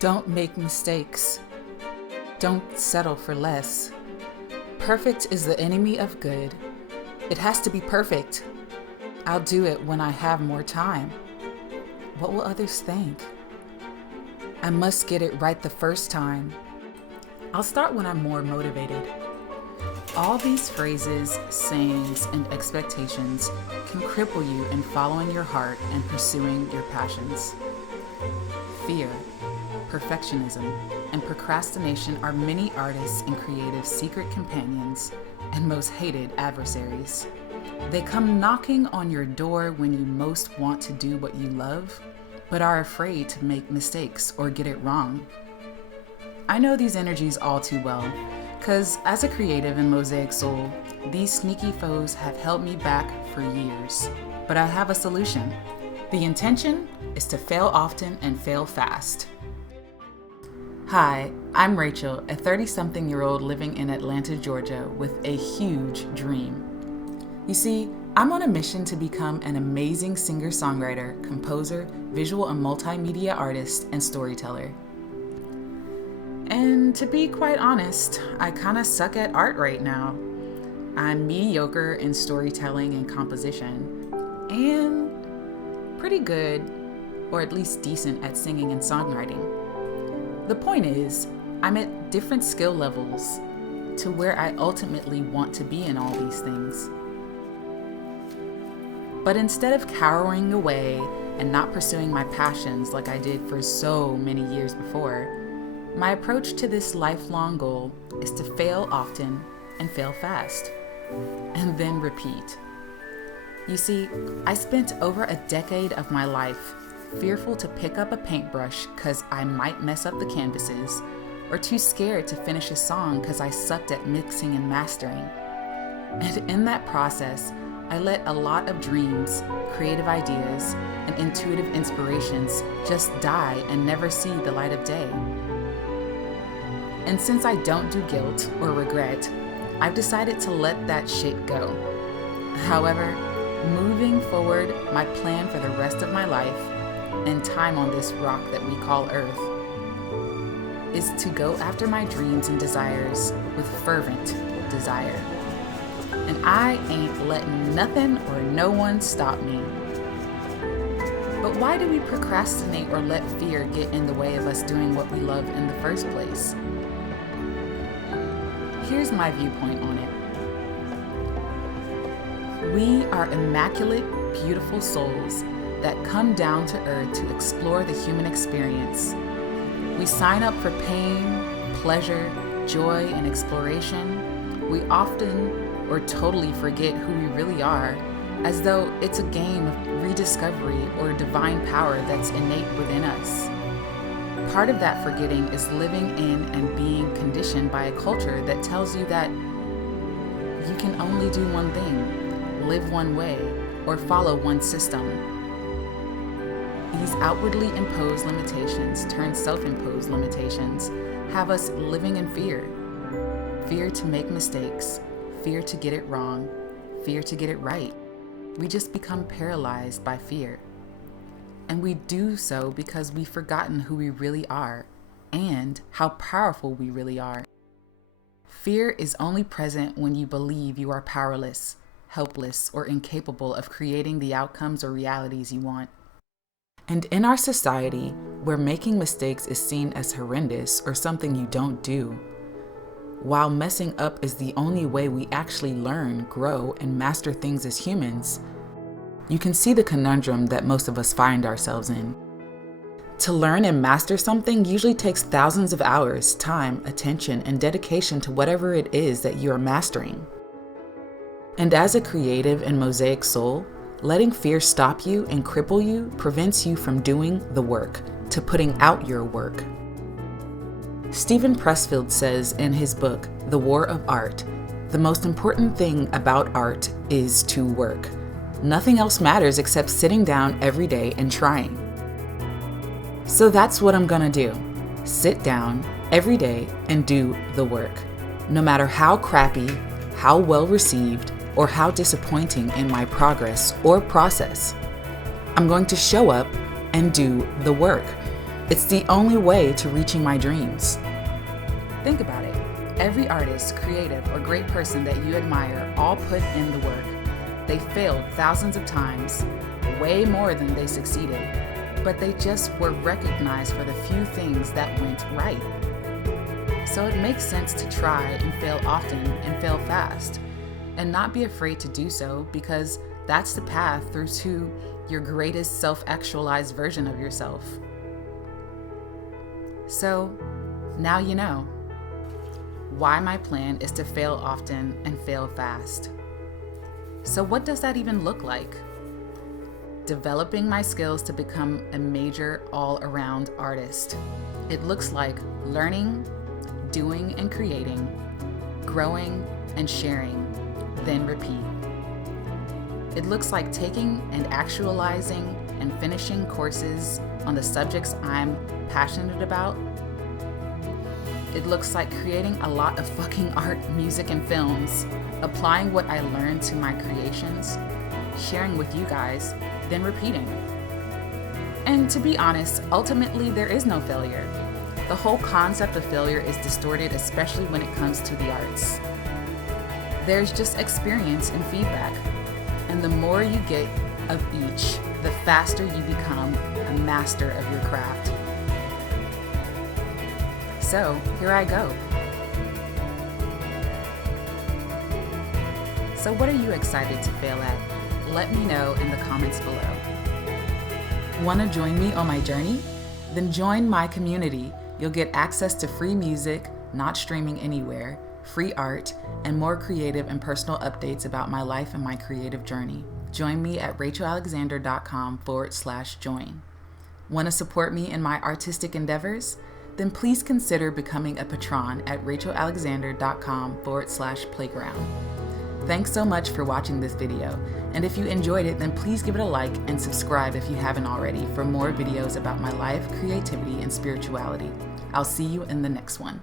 Don't make mistakes. Don't settle for less. Perfect is the enemy of good. It has to be perfect. I'll do it when I have more time. What will others think? I must get it right the first time. I'll start when I'm more motivated. All these phrases, sayings, and expectations can cripple you in following your heart and pursuing your passions. Fear, perfectionism, and procrastination are many artists' and creatives' secret companions and most hated adversaries. They come knocking on your door when you most want to do what you love, but are afraid to make mistakes or get it wrong. I know these energies all too well, because as a creative in Mosaic Soul, these sneaky foes have held me back for years. But I have a solution. The intention is to fail often and fail fast. Hi, I'm Rachael, a 30-something-year-old living in Atlanta, Georgia, with a huge dream. You see, I'm on a mission to become an amazing singer-songwriter, composer, visual and multimedia artist, and storyteller. And to be quite honest, I kind of suck at art right now. I'm mediocre in storytelling and composition, and pretty good, or at least decent at singing and songwriting. The point is, I'm at different skill levels to where I ultimately want to be in all these things. But instead of cowering away and not pursuing my passions like I did for so many years before, my approach to this lifelong goal is to fail often and fail fast, and then repeat. You see, I spent over a decade of my life fearful to pick up a paintbrush because I might mess up the canvases, or too scared to finish a song because I sucked at mixing and mastering. And in that process, I let a lot of dreams, creative ideas, and intuitive inspirations just die and never see the light of day. And since I don't do guilt or regret, I've decided to let that shit go. However, moving forward, my plan for the rest of my life and time on this rock that we call Earth is to go after my dreams and desires with fervent desire. And I ain't letting nothing or no one stop me. But why do we procrastinate or let fear get in the way of us doing what we love in the first place? Here's my viewpoint on it. We are immaculate, beautiful souls that come down to earth to explore the human experience. We sign up for pain, pleasure, joy, and exploration. We often or totally forget who we really are, as though it's a game of rediscovery or divine power that's innate within us. Part of that forgetting is living in and being conditioned by a culture that tells you that you can only do one thing, live one way, or follow one system. These outwardly imposed limitations, turned self-imposed limitations, have us living in fear. Fear to make mistakes, fear to get it wrong, fear to get it right. We just become paralyzed by fear. And we do so because we've forgotten who we really are and how powerful we really are. Fear is only present when you believe you are powerless, helpless, or incapable of creating the outcomes or realities you want. And in our society, where making mistakes is seen as horrendous or something you don't do, while messing up is the only way we actually learn, grow, and master things as humans, you can see the conundrum that most of us find ourselves in. To learn and master something usually takes thousands of hours, time, attention, and dedication to whatever it is that you are mastering. And as a creative in Mosaic Soul, letting fear stop you and cripple you prevents you from doing the work, to putting out your work. Steven Pressfield says in his book, The War of Art, the most important thing about art is to work. Nothing else matters except sitting down every day and trying. So that's what I'm gonna do. Sit down every day and do the work. No matter how crappy, how well received, or how disappointing in my progress or process, I'm going to show up and do the work. It's the only way to reaching my dreams. Think about it. Every artist, creative, or great person that you admire all put in the work. They failed thousands of times, way more than they succeeded, but they just were recognized for the few things that went right. So it makes sense to try and fail often and fail fast, and not be afraid to do so, because that's the path through to your greatest self-actualized version of yourself. So now you know why my plan is to fail often and fail fast. So what does that even look like? Developing my skills to become a major all-around artist. It looks like learning, doing and creating, growing and sharing, then repeat. It looks like taking and actualizing and finishing courses on the subjects I'm passionate about. It looks like creating a lot of fucking art, music, and films, applying what I learned to my creations, sharing with you guys, then repeating. And to be honest, ultimately there is no failure. The whole concept of failure is distorted, especially when it comes to the arts. There's just experience and feedback. And the more you get of each, the faster you become a master of your craft. So here I go. So what are you excited to fail at? Let me know in the comments below. Want to join me on my journey? Then join my community. You'll get access to free music, not streaming anywhere, free art, and more creative and personal updates about my life and my creative journey. Join me at rachaelalexander.com/join. Want to support me in my artistic endeavors? Then please consider becoming a patron at rachaelalexander.com/playground. Thanks so much for watching this video, and if you enjoyed it, then please give it a like and subscribe if you haven't already for more videos about my life, creativity, and spirituality. I'll see you in the next one.